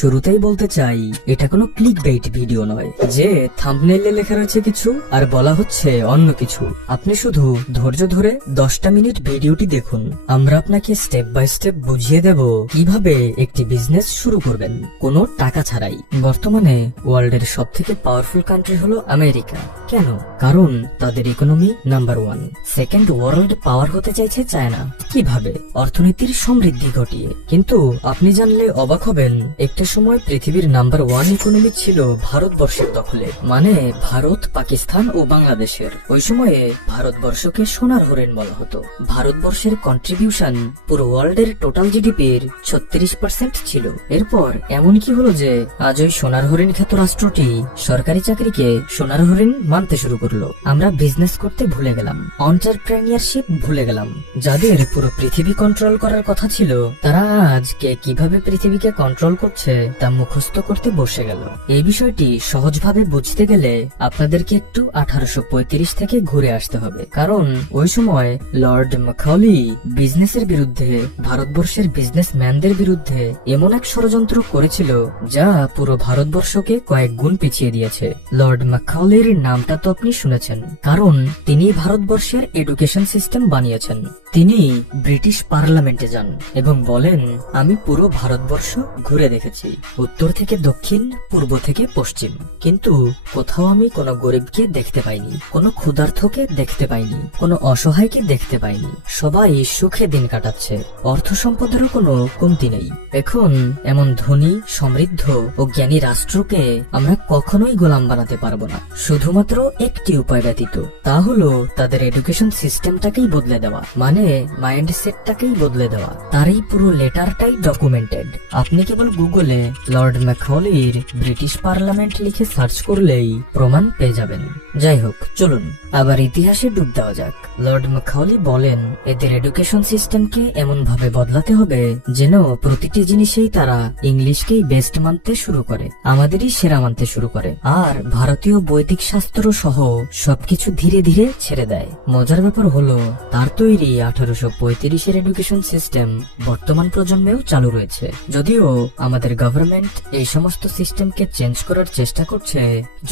শুরুতেই বলতে চাই, এটা কোনো ক্লিকবেইট ভিডিও নয় যে থাম্বনেইলে লেখা রয়েছে কিছু আর বলা হচ্ছে অন্য কিছু। আপনি শুধু ধৈর্য ধরে 10টা মিনিট ভিডিওটি দেখুন। আমরা আপনাকে স্টেপ বাই স্টেপ বুঝিয়ে দেব কিভাবে একটি বিজনেস শুরু করবেন কোনো টাকা ছাড়াই। বর্তমানে ওয়ার্ল্ডের সবথেকে পাওয়ারফুল কান্ট্রি হলো আমেরিকা। কেন? কারণ তাদের ইকোনমি নাম্বার 1। সেকেন্ড ওয়ার্ল্ড পাওয়ার হতে চাইছে চায়না। কিভাবে? অর্থনীতির সমৃদ্ধি ঘটিয়ে। কিন্তু আপনি জানলে অবাক হবেন, একটা সময় পৃথিবীর নাম্বার 1 ইকোনমি ছিল ভারতবর্ষের দখলে, মানে ভারত, পাকিস্তান ও বাংলাদেশের। ওই সময়ে ভারতবর্ষকে সোনার হরিণ বলা হতো। ভারতবর্ষের কন্ট্রিবিউশন পুরো ওয়ার্ল্ডের টোটাল জিডিপির 36% ছিল। এরপর এমন কি হলো যে আজ ওই সোনার হরিণ খ্যাত রাষ্ট্রটি সরকারি চাকরিকে সোনার হরিণ মানতে শুরু করলো। আমরা বিজনেস করতে ভুলে গেলাম, এন্টারপ্রেনিয়ারশিপ ভুলে গেলাম। যাদের পুরো পৃথিবী কন্ট্রোল করার কথা ছিল, তারা আজ কে কিভাবে পৃথিবীকে কন্ট্রোল করছে তা মুখস্থ করতে বসে গেল। এই বিষয়টি সহজভাবে বুঝতে গেলে আপনাদেরকে একটু 1835 থেকে ঘুরে আসতে হবে। কারণ ওই সময় লর্ড ম্যাকাউলি বিজনেসের বিরুদ্ধে, ভারতবর্ষের বিজনেসম্যানদের বিরুদ্ধে এমন এক ষড়যন্ত্র করেছিল যা পুরো ভারতবর্ষকে কয়েক গুণ পিছিয়ে দিয়েছে। লর্ড ম্যাকাউলির নামটা তো আপনি শুনেছেন, কারণ তিনি ভারতবর্ষের এডুকেশন সিস্টেম বানিয়েছেন। তিনি ব্রিটিশ পার্লামেন্টে যান এবং বলেন, আমি পুরো ভারতবর্ষ ঘুরে দেখেছি, উত্তর থেকে দক্ষিণ, পূর্ব থেকে পশ্চিম, কিন্তু কোথাও আমি কোনো গরিবকে দেখতে পাইনি, কোনো ক্ষুধার্তকে দেখতে পাইনি, কোনো অসহায়কে দেখতে পাইনি। সবাই সুখে দিন কাটাচ্ছে, অর্থ সম্পদেরও কোনো কমতি নেই। এখন এমন ধনী, সমৃদ্ধ ও জ্ঞানী রাষ্ট্রকে আমরা কখনোই গোলাম বানাতে পারবো না, শুধুমাত্র একটি উপায় ব্যতীত। তা হলো তাদের এডুকেশন সিস্টেমটাকেই বদলে দেওয়া, মানে মাইন্ডসেটটাকেই বদলে দেওয়া। তার এই পুরো লেটারটাই ডকুমেন্টেড। আপনি কেবল গুগলে লর্ড ম্যাকাউলির ব্রিটিশ পার্লামেন্ট লিখে সার্চ করলেই প্রমাণ পেয়ে যাবেন। যাই হোক, চলুন আবার ইতিহাসে ডুব দেওয়া যাক। লর্ড ম্যাকাউলি বলেন, এদের এডুকেশন সিস্টেমকে এমন ভাবে বদলাতে হবে যেন প্রতিটি জিনিসেই তারা ইংলিশকেই বেস্ট মানতে শুরু করে, আমাদেরই সেরা মানতে শুরু করে, আর ভারতীয় বৈদিক শাস্ত্র সহ সবকিছু ধীরে ধীরে ছেড়ে দেয়। মজার ব্যাপার হলো, তার তৈরি 1835-এর এডুকেশন সিস্টেম বর্তমান প্রজন্মেও চালু রয়েছে। যদিও আমাদের গভর্নমেন্ট এই সমস্ত সিস্টেমকে চেঞ্জ করার চেষ্টা করছে।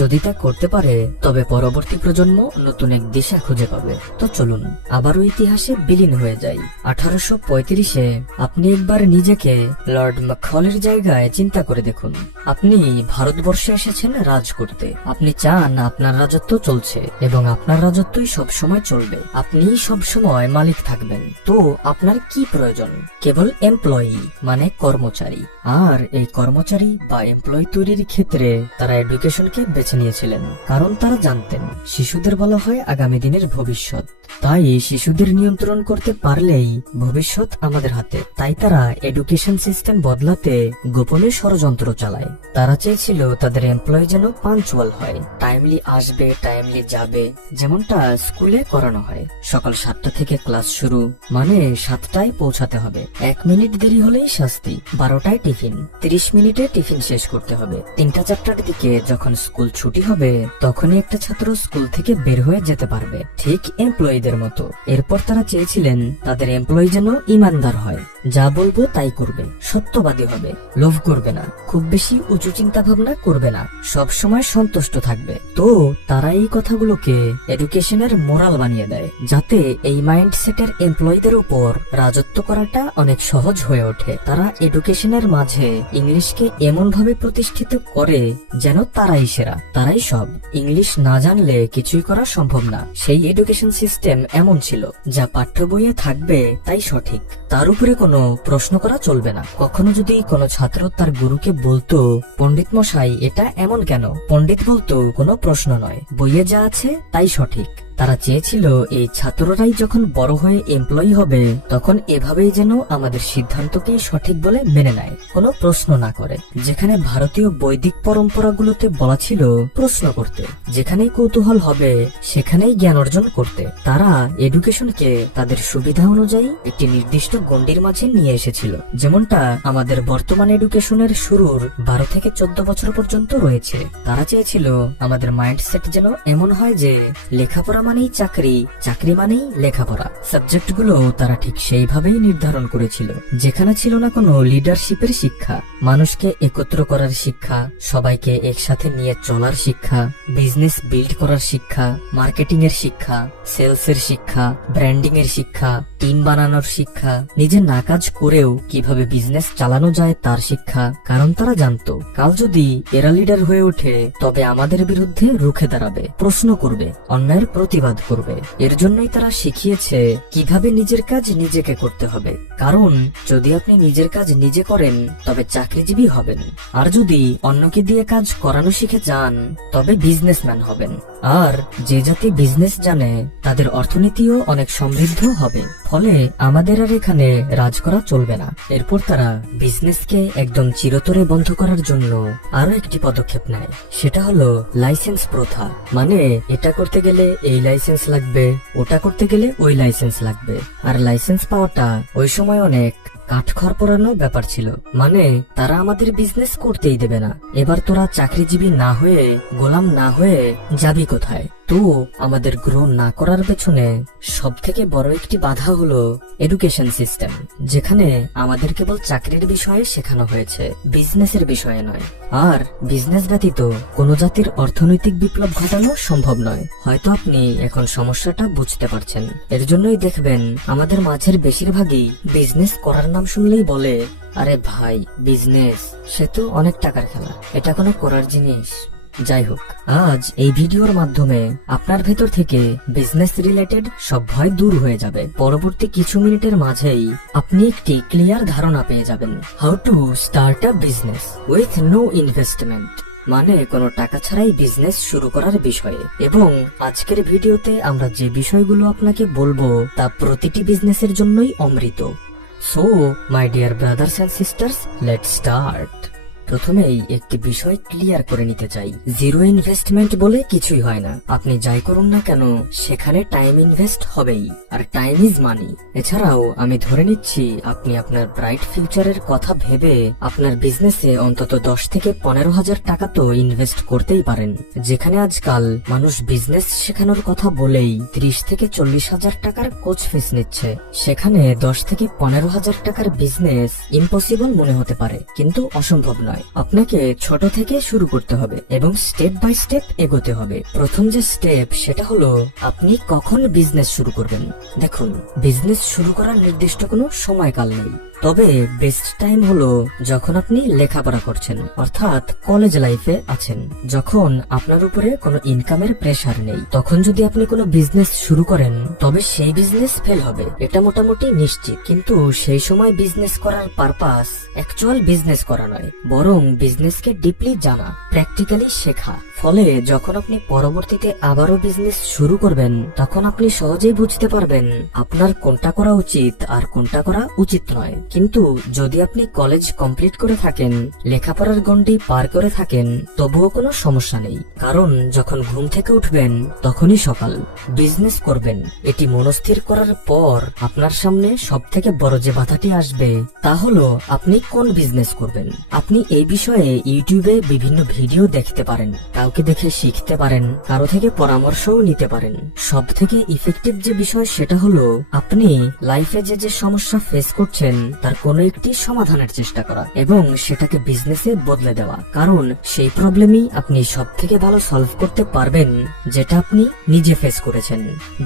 যদি তা করতে পারে, তবে পরবর্তী প্রজন্ম নতুন এক দিশা খুঁজে পাবে। তো চলুন আবারও ইতিহাসে বিলীন হয়ে যাই। 1835-এ আপনি একবার নিজেকে লর্ড ম্যাকাউলির জায়গায় চিন্তা করে দেখুন। আপনি ভারতবর্ষে এসেছেন রাজ করতে। আপনি চান আপনার রাজত্ব চলছে এবং আপনার রাজত্বই সবসময় চলবে। আপনি সবসময় মালিক থাকবেন। তো আপনার কি প্রয়োজন? কেবল এমপ্লয়ি, মানে কর্মচারী। আর এই কর্মচারী বা এমপ্লয়ি তৈরির ক্ষেত্রে তারা এডুকেশনকে বেছে নিয়েছিলেন, কারণ তারা জানতেন শিশুদের বলা হয় আগামী দিনের ভবিষ্যৎ। তাই শিশুদের নিয়ন্ত্রণ করতে পারলেই ভবিষ্যৎ আমাদের হাতে। তাই তারা এডুকেশন সিস্টেম বদলাতে গোপনে ষড়যন্ত্র চালায়। তারা চেয়েছিল তাদের এমপ্লয়ি যেন পাঞ্চুয়াল হয়, টাইমলি আসবে, টাইমলি যাবে, যেমনটা স্কুলে করানো হয়। সকাল 7টা থেকে ক্লাস শুরু, মানে 7টায় পৌঁছাতে হবে। 1 মিনিট দেরি হলেই শাস্তি। 12টায় টিফিন, 30 মিনিটে টিফিন শেষ করতে হবে। 3টা-4টার দিকে যখন স্কুল ছুটি হবে, তখনই একটা ছাত্র স্কুল থেকে বের হয়ে যেতে পারবে, ঠিক এমপ্লয়িদের মতো। এরপর তারা চেয়েছিলেন তাদের এমপ্লয়ি যেন ইমানদার হয়, যা বলবো তাই করবে, সত্যবাদী হবে, লোভ করবে না, খুব বেশি উঁচু চিন্তা ভাবনা করবে না, সব সময় সন্তুষ্ট থাকবে। তো তারা এই কথাগুলোকে এডুকেশনের মোরাল বানিয়ে দেয়, যাতে এই মাইন্ডসেটের এমপ্লয়িদের উপর রাজত্ব করাটা অনেক সহজ হয়ে ওঠে। তারা এডুকেশনের মাঝে ইংলিশকে এমন ভাবে প্রতিষ্ঠিত করে যেন তারাই সেরা, তারাই সব। ইংলিশ না জানলে কিছুই করা সম্ভব না। সেই এডুকেশন সিস্টেম এমন ছিল, যা পাঠ্য বইয়ে থাকবে তাই সঠিক, তার উপরে কোনো প্রশ্ন করা চলবে না। কখনো যদি কোনো ছাত্র তার গুরুকে বলতো, পণ্ডিত মশাই এটা এমন কেন, পণ্ডিত বলতো কোনো প্রশ্ন নয়, বইয়ে যা আছে তাই সঠিক। তারা চেয়েছিল এই ছাত্ররাই যখন বড় হয়ে এমপ্লয়ি হবে, তখন এভাবেই যেন আমাদের সিদ্ধান্তকে সঠিক বলে মেনে নেয়, কোনো প্রশ্ন না করে। যেখানে ভারতীয় বৈদিক পরম্পরাগুলোতে বলা ছিল প্রশ্ন করতে, যেখানেই কৌতূহল হবে সেখানেই জ্ঞান অর্জন করতে। তারা এডুকেশনকে তাদের সুবিধা অনুযায়ী একটি নির্দিষ্ট গণ্ডির মাঝে নিয়ে এসেছিল, যেমনটা আমাদের বর্তমান এডুকেশনের শুরুর 12 থেকে 14 বছর পর্যন্ত রয়েছে। তারা চেয়েছিল আমাদের মাইন্ডসেট যেন এমন হয় যে লেখাপড়া মানেই চাকরি, চাকরি মানেই লেখাপড়া। সাবজেক্টগুলো তারা ঠিক সেইভাবেই নির্ধারণ করেছিল, যেখানে ছিল না কোনো লিডারশিপের শিক্ষা, মানুষকে একত্র করার শিক্ষা, সবাইকে একসাথে নিয়ে চলার শিক্ষা, বিজনেস বিল্ড করার শিক্ষা, মার্কেটিং এর শিক্ষা, সেলস এর শিক্ষা, ব্র্যান্ডিং এর শিক্ষা, টিম বানানোর শিক্ষা, নিজে না কাজ করেও কিভাবে বিজনেস চালানো যায় তার শিক্ষা। কারণ তারা জানতো কাল যদি এরা লিডার হয়ে ওঠে তবে আমাদের বিরুদ্ধে রুখে দাঁড়াবে, প্রশ্ন করবে, অন্যায়ের প্রতিবাদ করবে। এর জন্যই তারা শিখিয়েছে কিভাবে নিজের কাজ নিজেকে করতে হবে। কারণ যদি আপনি নিজের কাজ নিজে করেন তবে চাকরিজীবী হবেন, আর যদি অন্যকে দিয়ে কাজ করানো শিখে যান তবে বিজনেসম্যান হবেন। আর যে জাতি বিজনেস জানে তাদের অর্থনীতিও অনেক সমৃদ্ধ হবে। ফলে আমাদের আর এখানে রাজ করা চলবে না। এরপর তারা বিজনেসকে একদম চিরতরে বন্ধ করার জন্য আরো একটি পদক্ষেপ নেয়, সেটা হলো লাইসেন্স প্রথা। মানে এটা করতে গেলে এই লাইসেন্স লাগবে, ওটা করতে গেলে ওই লাইসেন্স লাগবে। আর লাইসেন্স পাওয়াটা ওই সময় অনেক কাঠখড় পোড়ানো ব্যাপার ছিল। মানে তারা আমাদের বিজনেস করতেই দেবে না। এবার তোরা চাকরিজীবী না হয়ে, গোলাম না হয়ে যাবি কোথায়? তো আমাদের গ্রো না করার পেছনে সব থেকে বড় একটি বাধা হলো এডুকেশন সিস্টেম, যেখানে আমাদের কেবল চাকরির বিষয়ে শেখানো হয়েছে, বিজনেসের বিষয়ে নয়। আর বিজনেস ব্যতীত কোনো জাতির অর্থনৈতিক বিপ্লব ঘটানো সম্ভব নয়। হয়তো আপনি এখন সমস্যাটা বুঝতে পারছেন। এর জন্যই দেখবেন আমাদের মাঝের বেশিরভাগই বিজনেস করার নাম শুনলেই বলে, আরে ভাই বিজনেস সে তো অনেক টাকার খেলা, এটা কোনো করার জিনিস। যাই হোক, আজ এই ভিডিওর মাধ্যমে আপনার ভেতর থেকে বিজনেস রিলেটেড সব ভয় দূর হয়ে যাবে। পরবর্তী কিছু মিনিটের মাঝেই আপনি একটি ক্লিয়ার ধারণা পেয়ে যাবেন how to start a business with no investment, মানে কোনো টাকা ছাড়াই বিজনেস শুরু করার বিষয়ে। এবং আজকের ভিডিওতে আমরা যে বিষয়গুলো আপনাকে বলবো তা প্রতিটি বিজনেসের জন্যই অমৃত। So my dear brothers and sisters, let's start. প্রথমেই একটি বিষয় ক্লিয়ার করে নিতে চাই, জিরো ইনভেস্টমেন্ট বলে কিছুই হয় না। আপনি যাই করুন না কেন সেখানে টাইম ইনভেস্ট হবেই, আর টাইম ইজ মানি। এছাড়াও আমি ধরে নিচ্ছি আপনি আপনার ব্রাইট ফিউচারের কথা ভেবে আপনার বিজনেসে অন্তত 10 থেকে 15,000 টাকা তো ইনভেস্ট করতেই পারেন। যেখানে আজকাল মানুষ বিজনেস শেখানোর কথা বলেই 30 থেকে 40,000 টাকার কোচ ফিস নিচ্ছে, সেখানে 10 থেকে 15,000 টাকার বিজনেস ইম্পসিবল মনে হতে পারে, কিন্তু অসম্ভব নয়। আপনাকে ছোট থেকে শুরু করতে হবে এবং স্টেপ বাই স্টেপ এগোতে হবে। প্রথম যে স্টেপ সেটা হলো আপনি কখন বিজনেস শুরু করবেন। দেখুন, বিজনেস শুরু করার নির্দিষ্ট কোনো সময়কাল নেই, তবে বেস্ট টাইম হলো যখন আপনি লেখাপড়া করছেন, অর্থাৎ কলেজ লাইফে আছেন, যখন আপনার উপরে কোনো ইনকামের প্রেসার নেই। তখন যদি আপনি কোনো বিজনেস শুরু করেন তবে সেই বিজনেস ফেল হবে, এটা মোটামুটি নিশ্চিত। কিন্তু সেই সময় বিজনেস করার পারপাস অ্যাকচুয়াল বিজনেস করা নয়, বরং বিজনেসকে ডিপলি জানা, প্র্যাকটিক্যালি শেখা। ফলে যখন আপনি পরবর্তীতে আবারও বিজনেস শুরু করবেন তখন আপনি সহজেই বুঝতে পারবেন আপনার কোনটা করা উচিত আর কোনটা করা উচিত নয়। কিন্তু যদি আপনি কলেজ কমপ্লিট করে থাকেন, লেখাপড়ার গণ্ডি পার করে থাকেন, তবুও কোনো সমস্যা নেই, কারণ যখন ঘুম থেকে উঠবেন তখনই সকাল। বিজনেস করবেন এটি মনস্থির করার পর আপনার সামনে সব থেকে বড় যে বাধাটি আসবে তা হলো আপনি কোন বিজনেস করবেন। আপনি এই বিষয়ে ইউটিউবে বিভিন্ন ভিডিও দেখতে পারেন, কাউকে দেখে শিখতে পারেন, কারো থেকে পরামর্শও নিতে পারেন। সব থেকে ইফেক্টিভ যে বিষয় সেটা হলো আপনি লাইফে যে সমস্যা ফেস করছেন তার কোনো একটি সমাধানের চেষ্টা করা এবং সেটাকে বিজনেসে বদলে দেওয়া, কারণ সেই প্রবলেমই আপনি সব থেকে ভালো সলভ করতে পারবেন যেটা আপনি নিজে ফেস করেছেন।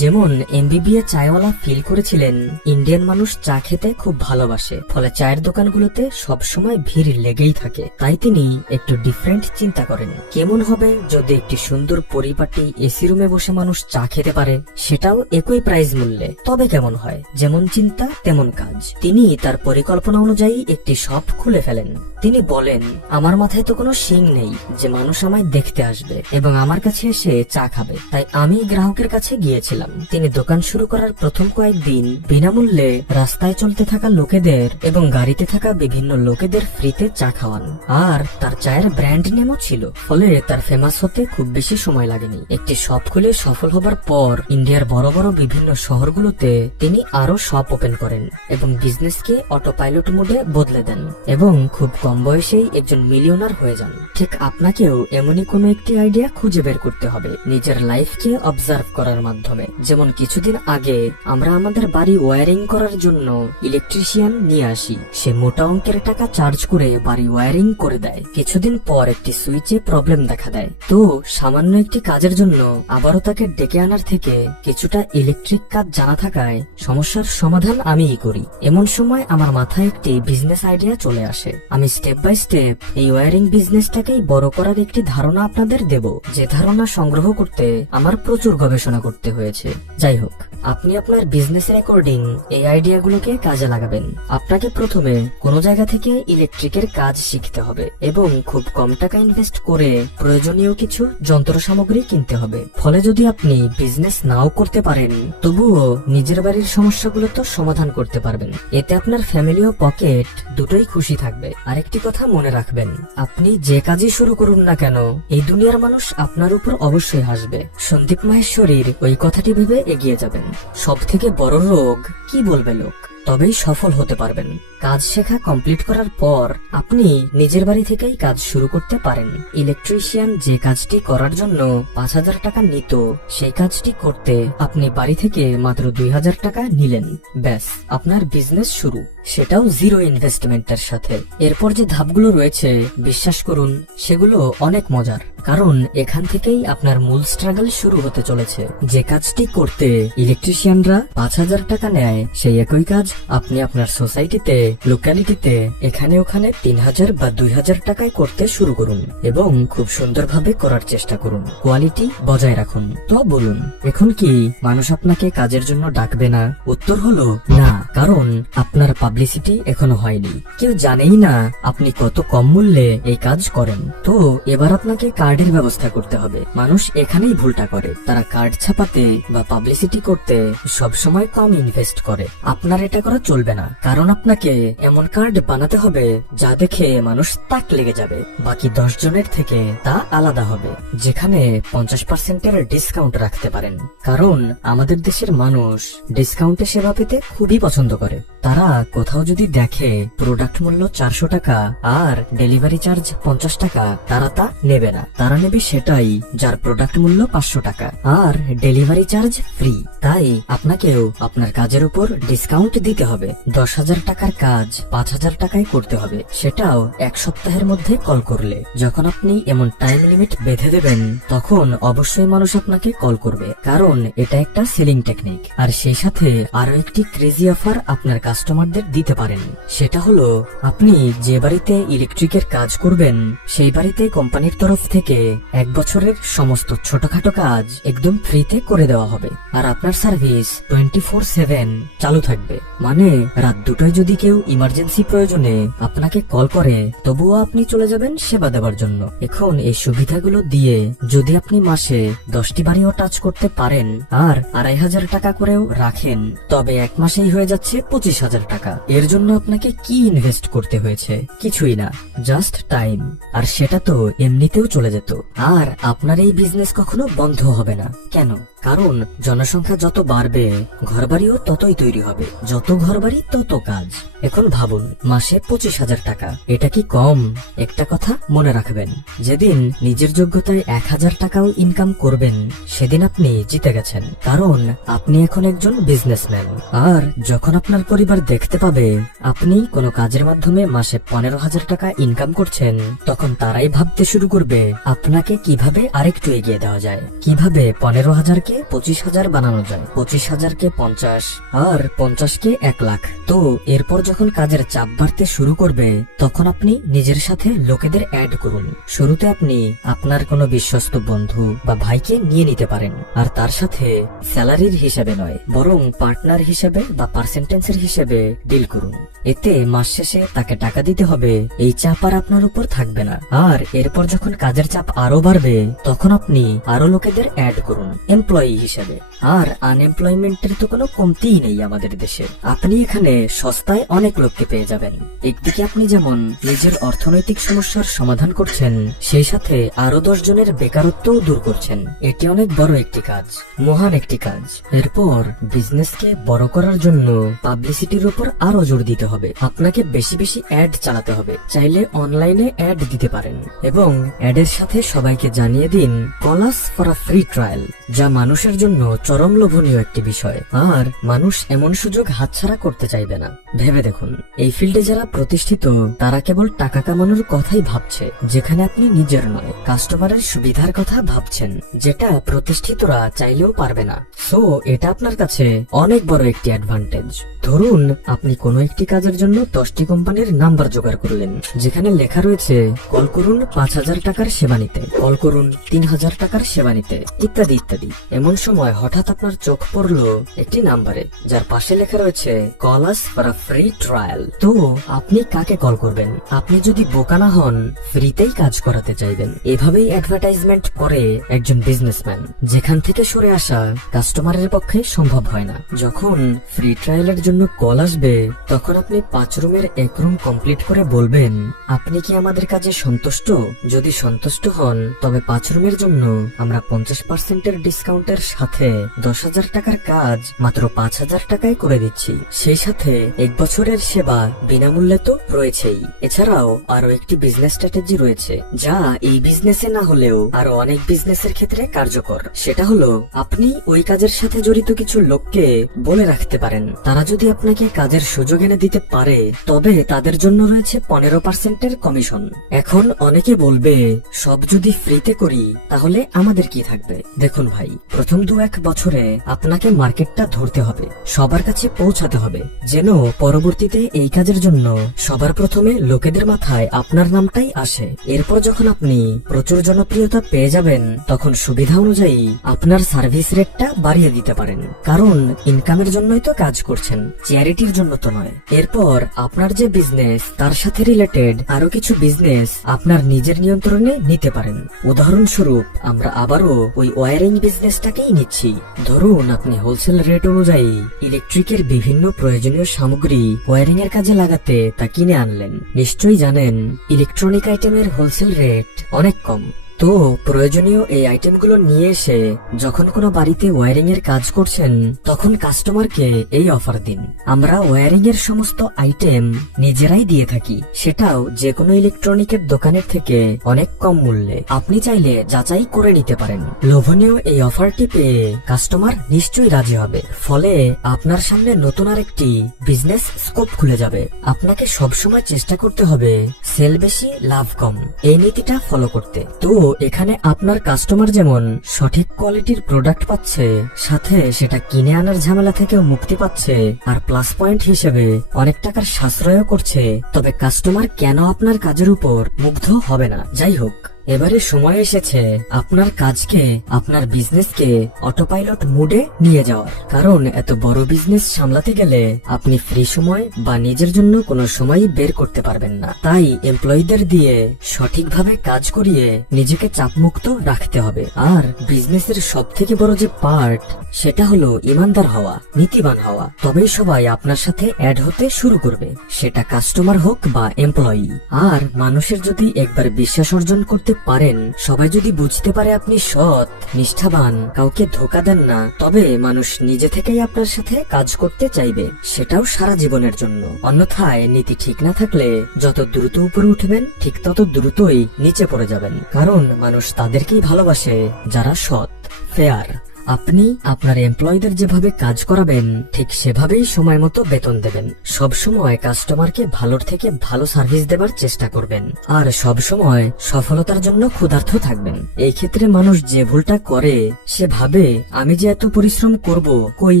যেমন এমবিবিএ চায়ওয়ালা ফিল করেছিলেন ইন্ডিয়ান মানুষ চা খেতে খুব ভালোবাসে, ফলে চায়ের দোকানগুলোতে সব সময় ভিড় লেগেই থাকে। তাই তিনি একটু ডিফারেন্ট চিন্তা করেন, কেমন হবে যদি একটি সুন্দর পরিপাটি এসি রুমে বসে মানুষ চা খেতে পারে, সেটাও একই প্রাইস মূল্যে, তবে কেমন হয়? যেমন চিন্তা তেমন কাজ। তিনি তার পরিকল্পনা অনুযায়ী একটি শপ খুলে ফেলেন। তিনি বলেন, আমার মাথায় তো কোনো শিং নেই যে মানুষ আমায় দেখতে আসবে এবং আমার কাছে এসে চা খাবে, তাই আমি গ্রাহকের কাছে গিয়েছিলাম। তিনি দোকান শুরু করার প্রথম কয়েকদিন বিনামূল্যে রাস্তায় চলতে থাকা লোকেদের এবং গাড়িতে থাকা বিভিন্ন লোকেদের ফ্রিতে চা খাওয়ান, আর তার চায়ের ব্র্যান্ড নেমও ছিল। ফলে তার ফেমাস হতে খুব বেশি সময় লাগেনি। একটি শপ খুলে সফল হবার পর ইন্ডিয়ার বড় বড় বিভিন্ন শহরগুলোতে তিনি আরো শপ ওপেন করেন এবং বিজনেসকে অটো পাইলট মোডে বদলে দেন এবং খুব কম বয়সেই একজন মিলিয়নার হয়ে যান। ঠিক আপনাকেও এমনই কোনো একটি আইডিয়া খুঁজে বের করতে হবে নিজের লাইফকে অবজার্ভ করার মাধ্যমে। যেমন কিছুদিন আগে আমরা আমাদের বাড়ি ওয়ারিং করার জন্য ইলেকট্রিশিয়ান নিয়ে আসি, সে মোটা অঙ্কের টাকা চার্জ করে বাড়ি ওয়ারিং করে দেয়। কিছুদিন পর একটি সুইচে প্রবলেম দেখা দেয়, তো সামান্য একটি কাজের জন্য আবারও তাকে ডেকে আনার থেকে কিছুটা ইলেকট্রিক কাজ জানা থাকায় সমস্যার সমাধান আমিই করি। এমন সময় আমার মাথায় একটি বিজনেস আইডিয়া চলে আসে। আমি স্টেপ বাই স্টেপ এই ওয়ারিং বিজনেসটাকেই বড় করার একটি ধারণা আপনাদের দেব, যে ধারণা সংগ্রহ করতে আমার প্রচুর গবেষণা করতে হয়েছে। যাই হোক, আপনি আপনার বিজনেসের অ্যাকর্ডিং এই আইডিয়াগুলোকে কাজে লাগাবেন। আপনাকে প্রথমে কোনো জায়গা থেকে ইলেকট্রিকের কাজ শিখতে হবে এবং খুব কম টাকা ইনভেস্ট করে প্রয়োজনীয় কিছু যন্ত্র সামগ্রী কিনতে হবে। ফলে যদি আপনি বিজনেস নাও করতে পারেন, তবুও নিজের বাড়ির সমস্যাগুলো তো সমাধান করতে পারবেন। এতে আপনার ফ্যামিলি ও পকেট দুটোই খুশি থাকবে। আরেকটি কথা মনে রাখবেন, আপনি যে কাজই শুরু করুন না কেন, এই দুনিয়ার মানুষ আপনার উপর অবশ্যই হাসবে। সন্দীপ মাহেশ্বরীর ওই কথাটি ভেবে এগিয়ে যাবেন। সব থেকে বড় রোগ কি বলবে লোক, তবেই সফল হতে পারবেন। কাজ শেখা কমপ্লিট করার পর আপনি নিজের বাড়ি থেকেই কাজ শুরু করতে পারেন। ইলেকট্রিশিয়ান যে কাজটি করার জন্য 5,000 টাকা নিত, সেই কাজটি করতে আপনি বাড়ি থেকে মাত্র 2,000 টাকা নিলেন। ব্যাস, আপনার বিজনেস শুরু, সেটাও জিরো ইনভেস্টমেন্টের সাথে। এরপর যে ধাপগুলো রয়েছে, বিশ্বাস করুন সেগুলো অনেক মজার, কারণ এখান থেকেই আপনার মূল স্ট্রাগল শুরু হতে চলেছে। যে কাজটি করতে ইলেকট্রিশিয়ানরা 5,000 টাকা নেয়, সেই একই কাজ আপনি আপনার সোসাইটিতে, লোকালিটিতে, এখানে ওখানে 3,000 বা 2,000 টাকায় করতে শুরু করুন এবং খুব সুন্দরভাবে করার চেষ্টা করুন। কোয়ালিটি বজায় রাখুন। তো বলুন, এখন কি মানুষ আপনাকে কাজের জন্য ডাকবে না? উত্তর হলো না, কারণ আপনার পাবলিসিটি এখনো হয়নি। কেউ জানেই না আপনি কত কম মূল্যে এই কাজ করেন। তো এবার আপনাকে কার্ডের ব্যবস্থা করতে হবে। মানুষ এখানেই ভুলটা করে, তারা কার্ড ছাপাতে বা পাবলিসিটি করতে সবসময় কম ইনভেস্ট করে। আপনার এটা করা চলবে না, কারণ আপনাকে এমন কার্ড বানাতে হবে যা দেখে মানুষ তাক লেগে যাবে। বাকি 10 জনের থেকে তা আলাদা হবে, যেখানে 50%-এর ডিসকাউন্ট রাখতে পারেন। কারণ আমাদের দেশের মানুষ ডিসকাউন্টে সেবা পেতে খুবই পছন্দ করে। তারা কোথাও যদি দেখে প্রোডাক্ট মূল্য 400 টাকা আর ডেলিভারি চার্জ 50 টাকা, তারা তা নেবে না। তারা নেবে সেটাই যার প্রোডাক্ট মূল্য 500 টাকা আর ডেলিভারি চার্জ ফ্রি। তাই আপনাকেও আপনার কাজের উপর ডিসকাউন্ট দিতে হবে। 10,000 টাকার কাজ 5,000 টাকায় করতে হবে, সেটাও 1 সপ্তাহের মধ্যে কল করলে। যখন আপনি এমন টাইম লিমিট বেঁধে দেবেন, তখন অবশ্যই মানুষ আপনাকে কল করবে, কারণ এটা একটা সেলিং টেকনিক। আর সেই সাথে আরো একটি ক্রেজি অফার আপনার কাস্টমারদের দিতে পারেন। সেটা হলো, আপনি যে বাড়িতে ইলেকট্রিকের কাজ করবেন, সেই বাড়িতে কোম্পানির তরফ থেকে 1 বছরের সমস্ত ছোটখাটো কাজ একদম ফ্রিতে করে দেওয়া হবে। আর আপনার সার্ভিস 24/7 চালু থাকবে। মানে রাত 2টায় যদি কেউ ইমার্জেন্সি প্রয়োজনে আপনাকে কল করে, তবুও আপনি চলে যাবেন সেবা দেওয়ার জন্য। এখন এই সুবিধাগুলো দিয়ে যদি আপনি মাসে 10টি বাড়িও টাচ করতে পারেন আর 2,500 টাকা করেও রাখেন, তবে 1 মাসেই হয়ে যাচ্ছে 25,000 টাকা। এর জন্য আপনাকে কি ইনভেস্ট করতে হয়েছে? কিছুই না, জাস্ট টাইম। আর সেটা তো এমনিতেও চলে যেত। আর আপনার এই বিজনেস কখনো বন্ধ হবে না। কেন? কারণ জনসংখ্যা যত বাড়বে, ঘরবাড়িও ততই তৈরি হবে। যত ঘরবাড়ি তত কাজ। এখন ভাবুন, মাসে 25,000 টাকা, এটা কি কম? একটা কথা মনে রাখবেন, যেদিন নিজের যোগ্যতায় 1,000 টাকাও ইনকাম করবেন, সেদিন আপনি জিতে গেছেন। কারণ আপনি এখন একজন বিজনেসম্যান। আর যখন আপনার পরিবার দেখতে পাবে আপনি কোনো কাজের মাধ্যমে মাসে 15,000 টাকা ইনকাম করছেন, তখন তারাই ভাবতে শুরু করবে আপনাকে কিভাবে আরেকটু এগিয়ে দেওয়া যায়, কিভাবে 15,000 কে 25,000 বানানো যায়, 25,000 কে 50 আর 50 কে 1 লাখ। তো এরপর যখন কাজের চাপ বাড়তে শুরু করবে, তখন আপনি নিজের সাথে লোকেদের অ্যাড করুন। শুরুতে আপনি আপনার কোনো বিশ্বস্ত বন্ধু বা ভাইকে নিয়ে নিতে পারেন, আর তার সাথে স্যালারির হিসাবে নয়, বরং পার্টনার হিসেবে বা পার্সেন্টেজের হিসেবে ডিল করুন। এতে মাস শেষে তাকে টাকা দিতে হবে, এই চাপ আর আপনার উপর থাকবে না। আর এরপর যখন কাজের চাপ আরো বাড়বে, তখন আপনি আরো লোকেদের অ্যাড করুন, এমপ্লয় এমপ্লয়ি হিসেবে। আর আনএমপ্লয়মেন্টের তো কোনো কমতিই নেই আমাদের দেশে। আপনি এখানে সস্তায় অনেক লোককে পেয়ে যাবেন। একদিকে আপনি যেমন নিজের অর্থনৈতিক সমস্যার সমাধান করছেন, সেই সাথে আরো 10 জনের বেকারত্বও দূর করছেন। এটি অনেক বড় একটি কাজ, মহান একটি কাজ। এরপর বিজনেসকে বড় করার জন্য পাবলিসিটির উপর আরো জোর দিতে হবে। আপনাকে বেশি বেশি অ্যাড চালাতে হবে। চাইলে অনলাইনে অ্যাড দিতে পারেন এবং অ্যাডের সাথে সবাইকে জানিয়ে দিন call us for a free trial, যা মানুষের জন্য চরম লোভনীয় একটি বিষয়। আর মানুষ এমন সুযোগ হাতছাড়া করতে চাইবে না। ভেবে দেখুন, এই ফিল্ডে যারা প্রতিষ্ঠিত তারা কেবল টাকা কামানোর কথাই ভাবছে, যেখানে আপনি নিজের নয় কাস্টমারের সুবিধার কথা ভাবছেন, যেটা প্রতিষ্ঠিতরা চাইলেও পারবে না। সো এটা আপনার কাছে অনেক বড় একটি অ্যাডভান্টেজ। ধরুন আপনি কোনো একটি কাজের জন্য 10টি কোম্পানির নাম্বার জোগাড় করলেন, যেখানে লেখা রয়েছে কল করুন 5000 টাকার সেবা নিতে, কল করুন 3000 টাকার সেবা নিতে, ইত্যাদি ইত্যাদি। এমন সময় হঠাৎ আপনার চোখ পড়লো একটি নাম্বারে, যার পাশে লেখা রয়েছে call us for a free trial. তো আপনি কাকে কল করবেন? আপনি যদি বোকা না হন, ফ্রিতেই কাজ করাতে চাইবেন। এভাবেই অ্যাডভার্টাইজমেন্ট করে একজন বিজনেসম্যান, যেখান থেকে সরে আসা কাস্টমারের পক্ষে সম্ভব হয় না। যখন ফ্রি ট্রায়ালের জন্য কল আসবে, তখন আপনি 5 রুমের 1 রুম কমপ্লিট করে বলবেন, আপনি কি আমাদের কাজে সন্তুষ্ট? যদি সন্তুষ্ট হন, তবে 5 রুমের জন্য আমরা 50% ডিসকাউন্টের সাথে 10,000 টাকার কাজ মাত্র 5,000 টাকায় করে দিচ্ছি। সেই সাথে 1 বছরের সেবা বিনামূল্যে তো রয়েছেই। এছাড়াও আরো একটি বিজনেস স্ট্র্যাটেজি রয়েছে, যা এই বিজনেসে না হলেও আরো অনেক বিজনেসের ক্ষেত্রে কার্যকর। সেটা হলো আপনি ওই কাজের সাথে জড়িত কিছু লোককে বলে রাখতে পারেন, তারা যদি আপনাকে কাজের সুযোগ এনে দিতে পারে, তবে তাদের জন্য রয়েছে 15% কমিশন। এখন অনেকে বলবে, সব যদি ফ্রিতে করি তাহলে আমাদের কি থাকবে? দেখুন ভাই, প্রথম 2-1 বছরে আপনাকে মার্কেটটা ধরতে হবে, সবার কাছে পৌঁছাতে হবে, যেন পরবর্তীতে এই কাজের জন্য সবার প্রথমে লোকেদের মাথায় আপনার নামটাই আসে। এরপর যখন আপনি প্রচুর জনপ্রিয়তা পেয়ে যাবেন, তখন সুবিধা অনুযায়ী আপনার সার্ভিস রেটটা বাড়িয়ে দিতে পারেন, কারণ ইনকামের জন্যই তো কাজ করছেন, চ্যারিটির জন্য তো নয়। এরপর আপনার যে বিজনেস, তার সাথে রিলেটেড আরো কিছু বিজনেস আপনার নিজের নিয়ন্ত্রণে নিতে পারেন। উদাহরণস্বরূপ আমরা আবারও ওই ওয়ারিং বিজনেসটাকেই নিচ্ছি। ধরুন আপনি হোলসেল রেট অনুযায়ী ইলেকট্রিকের বিভিন্ন প্রয়োজনীয় সামগ্রী ওয়ারিং এর কাজে লাগাতে তা কিনে আনলেন। নিশ্চয়ই জানেন ইলেকট্রনিক আইটেমের হোলসেল রেট অনেক কম। তো প্রয়োজনীয় এই আইটেমগুলো নিয়ে এসে যখন কোনো বাড়িতে ওয়ারিং এর কাজ করছেন, তখন কাস্টমারকে এই অফার দিন, আমরা ওয়ারিং এর সমস্ত আইটেম নিজেরাই দিয়ে থাকি, সেটাও যে কোনো ইলেকট্রনিকের দোকানের থেকে অনেক কম মূল্যে। আপনি চাইলে যাচাই করে নিতে পারেন। লোভনীয় এই অফারটি পেয়ে কাস্টমার নিশ্চয়ই রাজি হবে, ফলে আপনার সামনে নতুন আরেকটি বিজনেস স্কোপ খুলে যাবে। আপনাকে সবসময় চেষ্টা করতে হবে সেল বেশি লাভ কম, এই নীতিটা ফলো করতে। তো এখানে আপনার কাস্টমার যেমন সঠিক কোয়ালিটির প্রোডাক্ট পাচ্ছে, সাথে সেটা কিনে আনার ঝামেলা থেকেও মুক্তি পাচ্ছে, আর প্লাস পয়েন্ট হিসেবে অনেক টাকার সাশ্রয়ও করছে। তবে কাস্টমার কেন আপনার কাজের উপর মুগ্ধ হবে না? যাই হোক, এবারে সময় এসেছে আপনার কাজকে, আপনার বিজনেসকে অটোপাইলট মোডে নিয়ে যাওয়ার। কারণ এত বড় বিজনেস সামলাতে গেলে আপনি ফ্রি সময় বা নিজের জন্য কোনো সময় বের করতে পারবেন না। তাই এমপ্লয়ীদের দিয়ে সঠিকভাবে কাজ করিয়ে নিজেকে চাপমুক্ত রাখতে হবে। আর বিজনেসের সব থেকে বড় যে পার্ট, সেটা হলো ইমানদার হওয়া, নীতিবান হওয়া। তবেই সবাই আপনার সাথে অ্যাড হতে শুরু করবে, সেটা কাস্টমার হোক বা এমপ্লয়ি। আর মানুষের যদি একবার বিশ্বাস অর্জন করতে পারেন, সবাই যদি বুঝতে পারে আপনি সৎ, নিষ্ঠাবান, কাউকে ধোকা দেন না, তবে মানুষ নিজে থেকেই আপনার সাথে কাজ করতে চাইবে, সেটাও সারা জীবনের জন্য। অন্যথায় নীতি ঠিক না থাকলে যত দ্রুত উপরে উঠবেন, ঠিক তত দ্রুতই নিচে পড়ে যাবেন। কারণ মানুষ তাদেরকেই ভালোবাসে যারা সৎ, ফেয়ার। আপনি আপনার এমপ্লয়ীদের যেভাবে কাজ করাবেন, ঠিক সেভাবেই সময় মতো বেতন দেবেন। সব সময় কাস্টমারকে ভালোর থেকে ভালো সার্ভিস দেবার চেষ্টা করবেন, আর সব সময় সফলতার জন্য ক্ষুধার্ত থাকবেন। এই ক্ষেত্রে মানুষ যে ভুলটা করে, সে ভাবে আমি যে এত পরিশ্রম করব, কই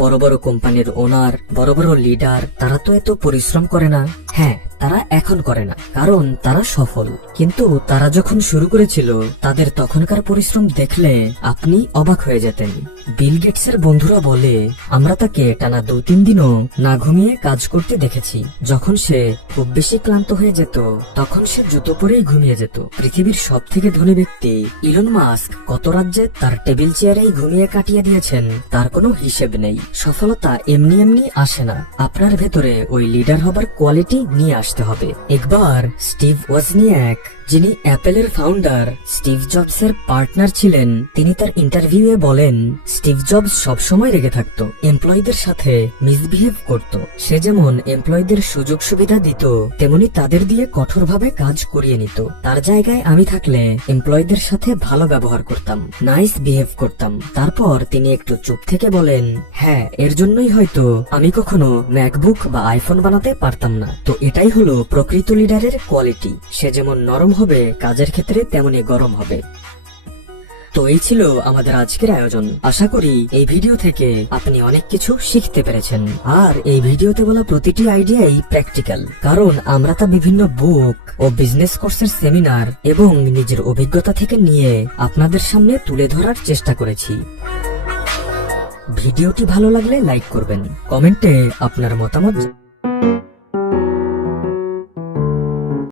বড় বড় কোম্পানির ওনার, বড় বড় লিডার, তারা তো এত পরিশ্রম করে না। হ্যাঁ, তারা এখন করে না, কারণ তারা সফল। কিন্তু তারা যখন শুরু করেছিল তাদের তখনকার পরিশ্রম দেখলে আপনি অবাক হয়ে যেতেন। বিল গেটসের বন্ধুরা বলে, আমরা তাকে টানা 2-3 দিনও না ঘুমিয়ে কাজ করতে দেখেছি। যখন সে খুব বেশি ক্লান্ত হয়ে যেত তখন সে জুতো পরেই ঘুমিয়ে যেত। পৃথিবীর সব থেকে ধনী ব্যক্তি ইলন মাস্ক কত রাজ্যে তার টেবিল চেয়ারেই ঘুমিয়ে কাটিয়ে দিয়েছেন তার কোনো হিসেব নেই। সফলতা এমনি এমনি আসে না, আপনার ভেতরে ওই লিডার হবার কোয়ালিটি নিয়ে আসতে হবে। একবার স্টিভ ওয়াজনিয়াক, যিনি অ্যাপেলের ফাউন্ডার স্টিভ জবসের পার্টনার ছিলেন, তিনি তার ইন্টারভিউয়ে বলেন, স্টিভ জবস সবসময় রেগে থাকতো, এমপ্লয়ীদের সাথে মিসবিহেভ করত। সে যেমন এমপ্লয়ীদের সুযোগ সুবিধা দিত তেমনি তাদের দিয়ে কঠোরভাবে কাজ করিয়ে নিত। তার জায়গায় আমি থাকলে এমপ্লয়ীদের সাথে ভালো ব্যবহার করতাম, নাইস বিহেভ করতাম। তারপর তিনি একটু চুপ থেকে বলেন, হ্যাঁ, এর জন্যই হয়তো আমি কখনো ম্যাকবুক বা আইফোন বানাতে পারতাম না। তো এটাই হলো প্রকৃত লিডারের কোয়ালিটি। সে যেমন নরম হবে কাজের ক্ষেত্রে তেমনি গরম হবে। তো এই ছিল আমাদের আজকের আয়োজন। আশা করি এই ভিডিও থেকে আপনি অনেক কিছু শিখতে পেরেছেন। আর এই ভিডিওতে বলা প্রতিটি আইডিয়াই প্র্যাকটিক্যাল, কারণ আমরা তা বিভিন্ন বুক ও বিজনেস কোর্সের সেমিনার এবং নিজের অভিজ্ঞতা থেকে নিয়ে আপনাদের সামনে তুলে ধরার চেষ্টা করেছি। ভিডিওটি ভালো লাগলে লাইক করবেন, কমেন্টে আপনার মতামত